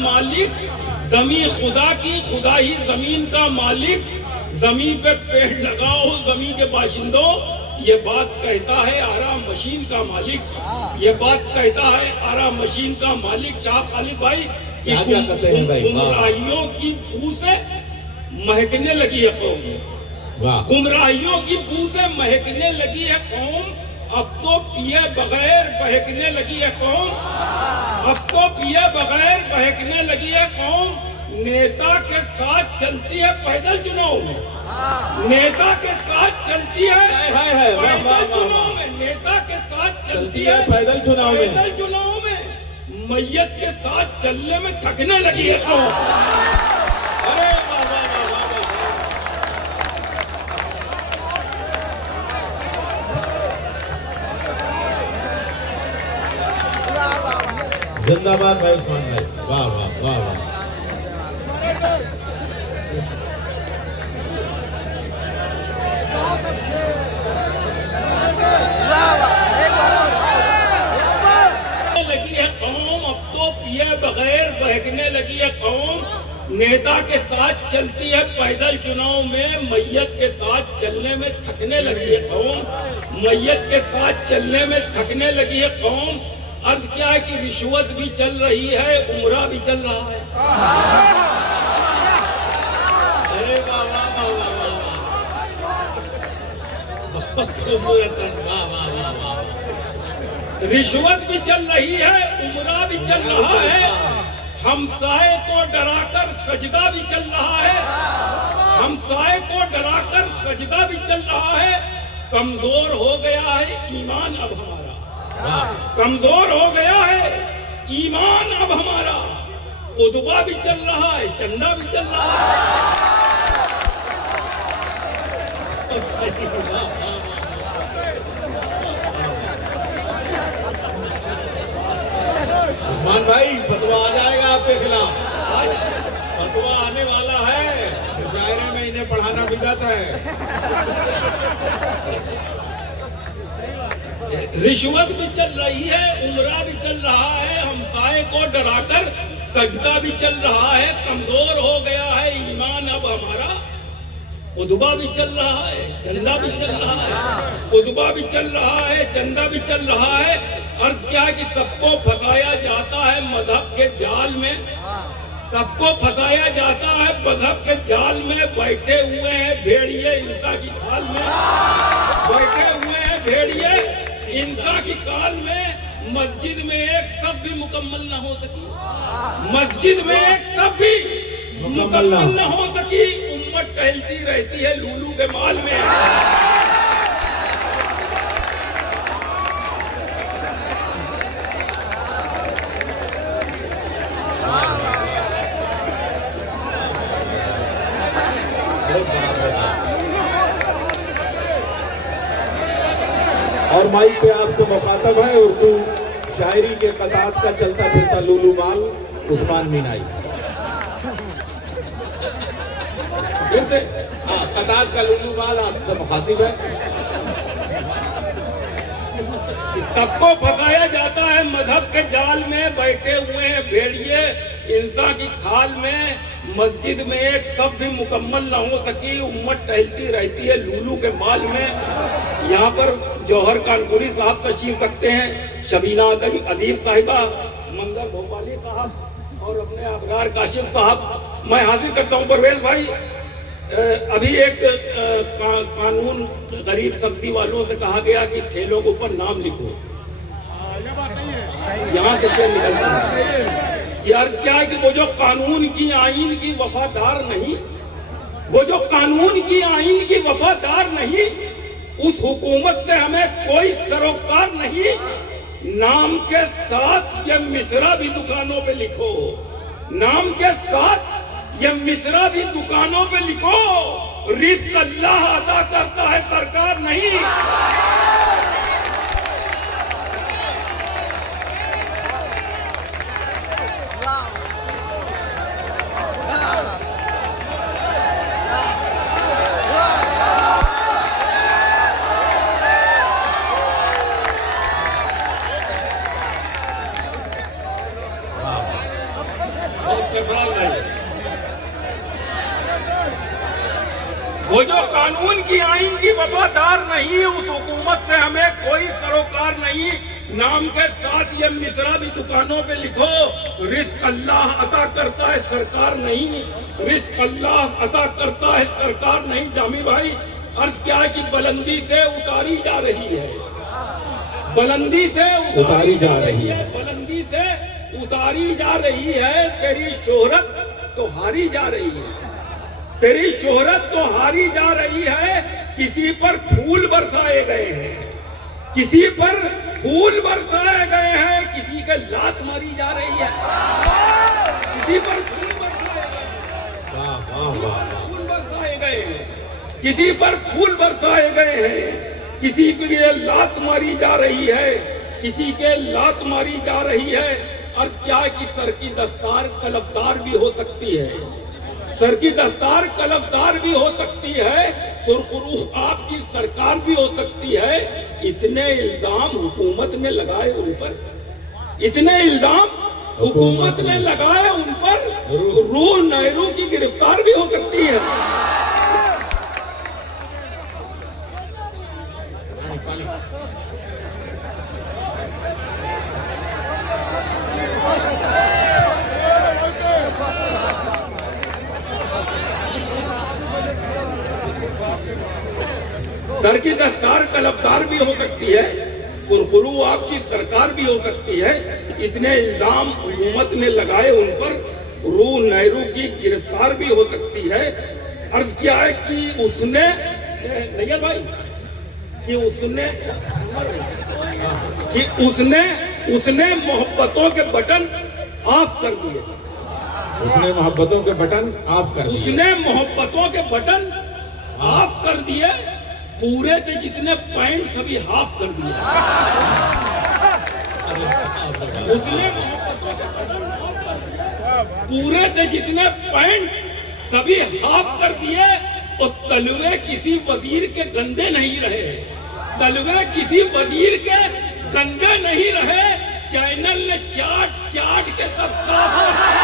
मालिक, जमीन खुदा की, खुदा ही जमीन का मालिक, जमीन पे पेड़ लगाओ जमीन के बाशिंदों, ये बात कहता है आरा मशीन का मालिक, ये बात कहता है आरा मशीन का मालिक। शाह खालिद भाई क्या कहते हैं भाई? गुमराहियों की बू से महकने लगी है कौम, गुमराहियों की बू से महकने लगी है कौम, अब तो पिए बगैर बहकने लगी है कौम, अब तो पिए बगैर बहकने लगी है कौम। नेता के साथ चलती है पैदल चुनाव में, नेता के साथ चलती है पैदल चुनाव में, नेता के साथ चलती है पैदल चुनाव में, पैदल चुनाव में मैयत के साथ चलने में थकने लगी है कौम। अरे जिंदाबाद भाई उस्मान भाई, वाह वाह वाह वाह। लगी है कौम, अब तो पिए बगैर बहकने लगी है कौम। नेता के साथ चलती है पैदल चुनाव में, मैयत के साथ चलने में थकने लगी है कौम, मैयत के साथ चलने में थकने लगी है कौम। अर्ज क्या है कि रिश्वत भी चल रही है, उम्रा भी चल रहा है। अरे वाह वाह वाह वाह वाह, बहुत खूबसूरत है, वाह वाह वाह वाह। रिश्वत भी चल रही है, उम्रा भी चल रहा है, हमसाए को डराकर सजदा भी चल रहा है, हमसाए को डराकर सजदा भी चल रहा है। कमजोर हो गया है ईमान अब हमारा, कमजोर हो गया है ईमान अब हमारा। खुतबा भी चल रहा है, चंदा भी चल रहा है। उस्मान भाई फतवा आ जाएगा आपके खिलाफ, फतवा आने वाला है, मुशायरे में इन्हें पढ़ाना बिदअत है। रिश्वत भी चल रही है, उम्रा भी चल रहा है, हमसाए को डराकर सजदा भी चल रहा है। कमजोर हो गया है ईमान अब हमारा, खुतबा भी चल रहा है, चंदा भी चल रहा है, खुतबा भी चल रहा है, चंदा भी चल रहा है। अर्ज क्या है कि सबको फंसाया जाता है मजहब के जाल में, सबको फंसाया जाता है मजहब के जाल में। बैठे हुए हैं भेड़िए इंसा की खाल में, बैठे हुए हैं भेड़िए इंसा की काल में। मस्जिद में एक सब भी मुकम्मल न हो सकी, मस्जिद में एक सब भी मुकम्मल न हो सकी। उम्मत टहलती रहती है लूलू के माल में। और माइक पे आपसे मुखातब है उर्दू शायरी के कतात का चलता फिरता लूलू माल उस्मान मीनाई। हाँ, कतात का लूलू माल आपसे मुखातिब है। सबको फंसाया जाता है मजहब के जाल में, बैठे हुए हैं भेड़िए इंसा की खाल में। मस्जिद में एक सब भी मुकम्मल न हो सकी, उम्मत टहलती रहती है लूलू के माल में। यहाँ पर जौहर कानपुरी साहब तशरीफ रखते हैं, शबीना अदीब साहिबा, मंगर भोपाली साहब और अपने अबरार काशिफ साहब। मैं हाजिर करता हूँ परवेज भाई। अभी एक कानून गरीब सब्जी वालों से कहा गया कि ठेलों के ऊपर नाम लिखो, यहाँ से शेर निकलता है यार। क्या है कि वो जो कानून की आईन की वफादार नहीं, वो जो कानून की आईन की वफादार नहीं, उस हुकूमत से हमें कोई सरोकार नहीं। नाम के साथ ये मिसरा भी दुकानों पे लिखो, नाम के साथ ये मिसरा भी दुकानों पे लिखो। रिस्क अल्लाह अदा करता है, सरकार नहीं। बहुत सरफराज भाई, वो जो कानून की आइन की वफादार नहीं है, उस हुकूमत से हमें कोई सरोकार नहीं। नाम के साथ ये मिसरा भी दुकानों पे लिखो, रिस्क अल्लाह अता करता है सरकार नहीं, रिस्क अल्लाह अता करता है सरकार नहीं। जामी भाई, अर्ज क्या है कि बुलंदी से उतारी जा रही है, बुलंदी से उतारी जा रही है, बुलंदी से उतारी जा रही है। तेरी शोहरत तो हारी जा रही है, तेरी शोहरत तो हारी जा रही है। किसी पर फूल बरसाए गए हैं, किसी पर फूल बरसाए गए हैं, किसी के लात मारी जा रही है, किसी पर फूल बरसाए गए हैं, किसी पर फूल बरसाए गए हैं, किसी के लात मारी जा रही है, किसी के लात मारी जा रही है। अर्ज क्या है कि सर की दस्तार कलफदार भी हो सकती है, सर की दस्तार कलफदार भी हो सकती है, सुरखरू आपकी सरकार भी हो सकती है। इतने इल्जाम हुकूमत ने लगाए उन पर, इतने इल्जाम हुकूमत ने लगाए उन पर, रूह नेहरू की गिरफ्तार भी हो सकती है। सर की दस्तार कलफदार भी हो सकती है, कुरकुरू आपकी सरकार भी हो सकती है। इतने इल्जाम हुकूमत ने लगाए उन पर, रूह नेहरू की गिरफ्तार भी हो सकती है। अर्ज क्या है कि उसने, नैयर भाई, कि उसने मोहब्बतों के बटन ऑफ कर दिए, उसने मोहब्बतों के बटन ऑफ कर दिए, उसने मोहब्बतों के बटन ऑफ कर दिए, पूरे थे जितने पॉइंट सभी हाफ कर दिए, उसने पूरे थे जितने पॉइंट सभी हाफ कर दिए। और तलवे किसी वजीर के गंदे नहीं रहे, तलवे किसी वजीर के गंदे नहीं रहे। चैनल ने चाट चाट के सब साफ हो गए।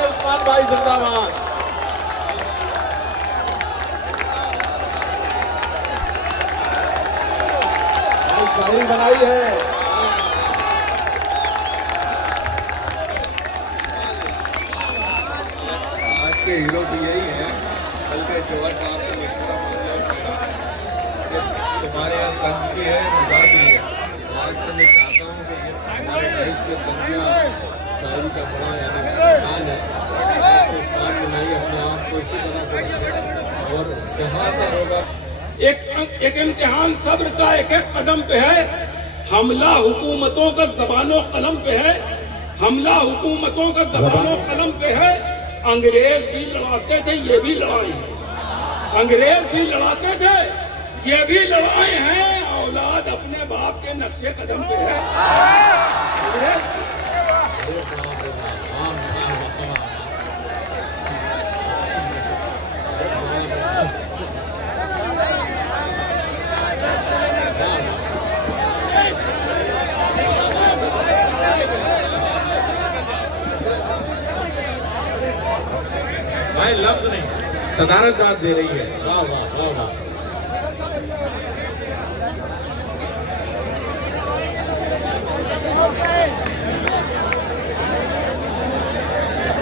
उस्मान भाई जिंदाबाद। शायरी बनाई है। आज के हीरो भी यही है। कल के जवाहर साहब को मशवरा तुम्हारे यहाँ तंज भी है, मजा भी है। आज तो मैं चाहता हूँ कि हमारे देश के तंजिया शायरी का बड़ा यानी स्थान है, उस्मान में नहीं अपने आप को इसी तरह से और जहाँ तक होगा। एक इम्तिहान सब्र का एक एक कदम पे है, हमला हुकूमतों का ज़बानो कलम पे है, हमला हुकूमतों का ज़बानो कलम पे है। अंग्रेज भी लड़ाते थे, ये भी लड़ाई है, अंग्रेज भी लड़ाते थे, ये भी लड़ाई है। औलाद अपने बाप के नक्शे कदम पे है। भाई लफ्ज नहीं, सदारत दाद दे रही है। वाह वाह वाह वाह।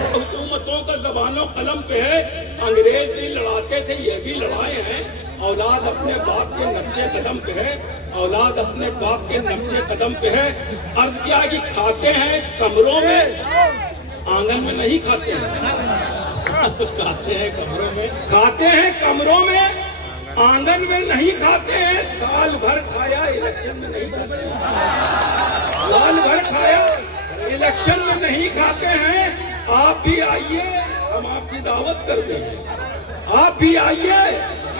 हुकूमतों का ज़बानो कलम पे है, अंग्रेज भी लड़ाते थे, ये भी लड़ाए हैं। औलाद अपने बाप के नक्शे कदम पे है, औलाद अपने बाप के नक्शे कदम पे है। अर्ज किया कि खाते हैं कमरों में, आंगन में नहीं खाते हैं। खाते हैं कमरों में, खाते हैं कमरों में, आंगन में नहीं खाते हैं। साल भर खाया, इलेक्शन में नहीं खाते हैं। साल भर खाया, इलेक्शन में नहीं खाते हैं। आप भी आइए, हम आपकी दावत करते हैं। आप भी आइए,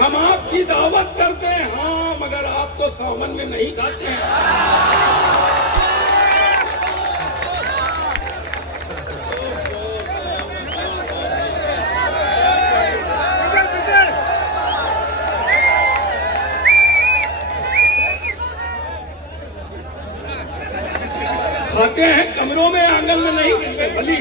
हम आपकी दावत करते हैं। हाँ, मगर आप तो सावन में नहीं खाते हैं। खाते हैं कमरों में आंगन में नहीं खाते, भली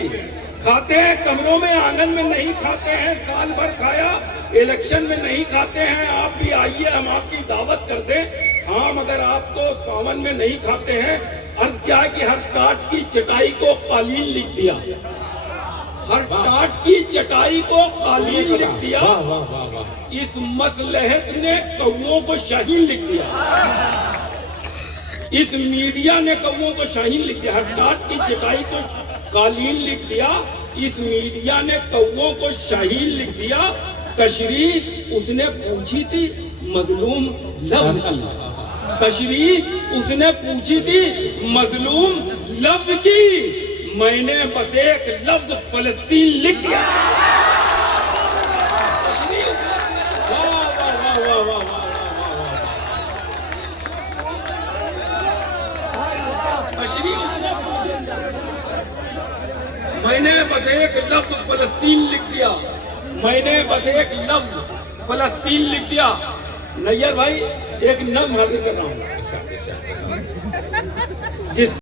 खाते हैं कमरों में आंगन में नहीं खाते हैं, साल भर खाया इलेक्शन में नहीं खाते हैं। आप भी आइए, हम आपकी दावत कर दें। हाँ, मगर आप तो सावन में नहीं खाते हैं। अर्थ क्या है कि हर टाट की चटाई को कालीन लिख दिया, हर टाट की चटाई को कालीन लिख दिया। वाह वाह वाह वाह। इस मसलहत ने कौओं को शाहीन लिख दिया, इस मीडिया ने कौओं को शाहीन लिख दिया। हर टाट की चटाई को कालीन लिख दिया, इस मीडिया ने कौओं को शाहीन लिख दिया। तशरीह उसने पूछी थी मजलूम लफ्ज की, तशरीह उसने पूछी थी मजलूम लफ्ज की। मैंने बस एक लफ्ज फलस्तीन लिख दिया। वाह वाह वाह वाह वाह वाह मैंने बस एक लफ्ज फलस्तीन लिख दिया, मैंने बस एक लफ्ज फलस्तीन लिख दिया। नैयर भाई, एक नज़्म हाजिर कर रहा हूँ जिस